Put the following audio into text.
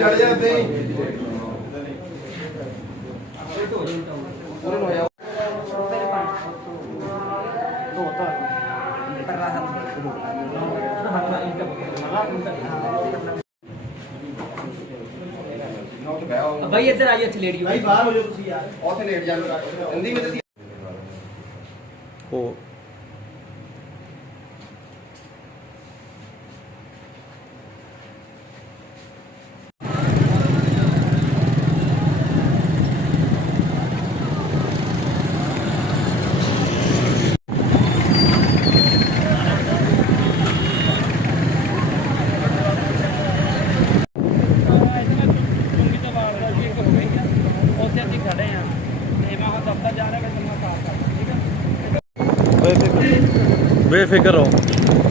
ਚੜ ਜਾਂਦੇ भाई इधर आइए लेट भाई बाहर हो जाओ तुसी यार ओथे लेट जाओ हिंदी में तो बेफिक्र रहो।